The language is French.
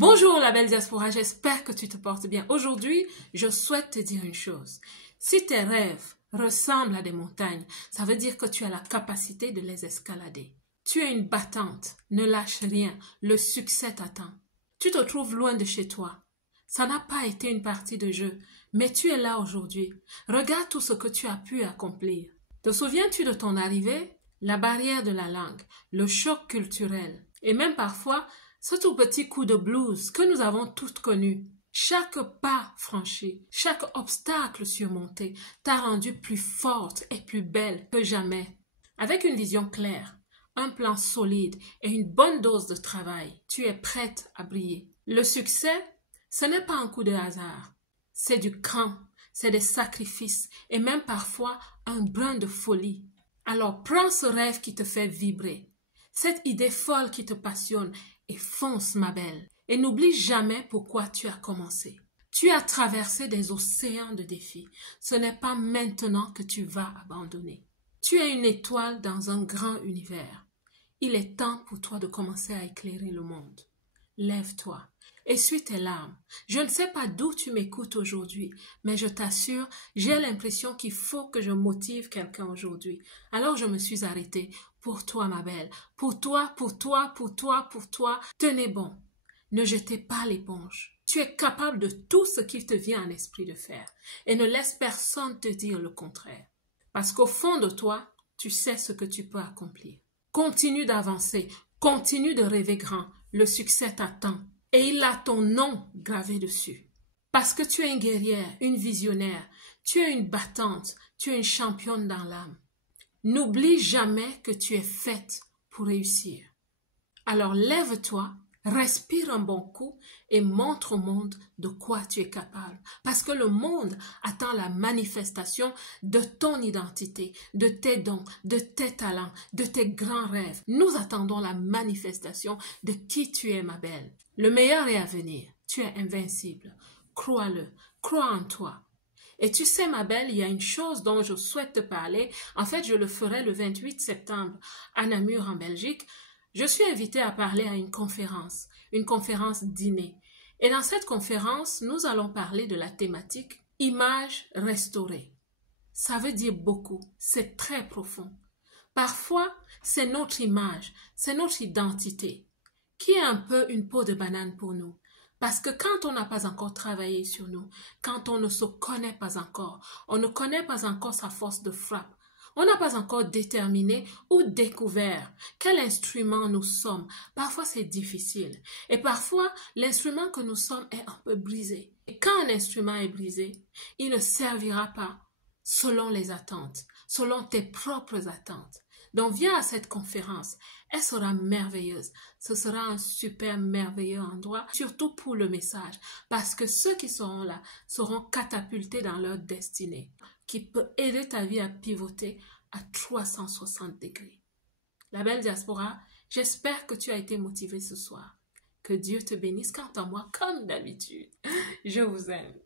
Bonjour la belle diaspora, j'espère que tu te portes bien. Aujourd'hui, je souhaite te dire une chose. Si tes rêves ressemblent à des montagnes, ça veut dire que tu as la capacité de les escalader. Tu es une battante, ne lâche rien, le succès t'attend. Tu te trouves loin de chez toi. Ça n'a pas été une partie de jeu, mais tu es là aujourd'hui. Regarde tout ce que tu as pu accomplir. Te souviens-tu de ton arrivée? La barrière de la langue, le choc culturel et même parfois ce tout petit coup de blues que nous avons toutes connu. Chaque pas franchi, chaque obstacle surmonté t'a rendue plus forte et plus belle que jamais. Avec une vision claire, un plan solide et une bonne dose de travail, tu es prête à briller. Le succès, ce n'est pas un coup de hasard. C'est du cran, c'est des sacrifices et même parfois un brin de folie. Alors prends ce rêve qui te fait vibrer, cette idée folle qui te passionne et fonce, ma belle. Et n'oublie jamais pourquoi tu as commencé. Tu as traversé des océans de défis. Ce n'est pas maintenant que tu vas abandonner. Tu es une étoile dans un grand univers. Il est temps pour toi de commencer à éclairer le monde. Lève-toi, essuie tes larmes. Je ne sais pas d'où tu m'écoutes aujourd'hui, mais je t'assure, j'ai l'impression qu'il faut que je motive quelqu'un aujourd'hui. Alors je me suis arrêtée. Pour toi, ma belle. Pour toi, pour toi, pour toi, pour toi. Tenez bon. Ne jetez pas l'éponge. Tu es capable de tout ce qu'il te vient à l'esprit de faire. Et ne laisse personne te dire le contraire. Parce qu'au fond de toi, tu sais ce que tu peux accomplir. Continue d'avancer. Continue de rêver grand. Le succès t'attend. Et il a ton nom gravé dessus. Parce que tu es une guerrière, une visionnaire. Tu es une battante. Tu es une championne dans l'âme. N'oublie jamais que tu es faite pour réussir. Alors lève-toi, respire un bon coup et montre au monde de quoi tu es capable. Parce que le monde attend la manifestation de ton identité, de tes dons, de tes talents, de tes grands rêves. Nous attendons la manifestation de qui tu es, ma belle. Le meilleur est à venir. Tu es invincible. Crois-le, crois en toi. Et tu sais, ma belle, il y a une chose dont je souhaite te parler. En fait, je le ferai le 28 septembre à Namur, en Belgique. Je suis invitée à parler à une conférence dîner. Et dans cette conférence, nous allons parler de la thématique « Image restaurée ». Ça veut dire beaucoup, c'est très profond. Parfois, c'est notre image, c'est notre identité, qui est un peu une peau de banane pour nous. Parce que quand on n'a pas encore travaillé sur nous, quand on ne se connaît pas encore, on ne connaît pas encore sa force de frappe, on n'a pas encore déterminé ou découvert quel instrument nous sommes. Parfois, c'est difficile. Et parfois, l'instrument que nous sommes est un peu brisé. Et quand un instrument est brisé, il ne servira pas selon les attentes, selon tes propres attentes. Donc, viens à cette conférence. Elle sera merveilleuse. Ce sera un super merveilleux endroit, surtout pour le message, parce que ceux qui seront là seront catapultés dans leur destinée, qui peut aider ta vie à pivoter à 360 degrés. La belle diaspora, j'espère que tu as été motivée ce soir. Que Dieu te bénisse. Quant à moi, comme d'habitude, je vous aime.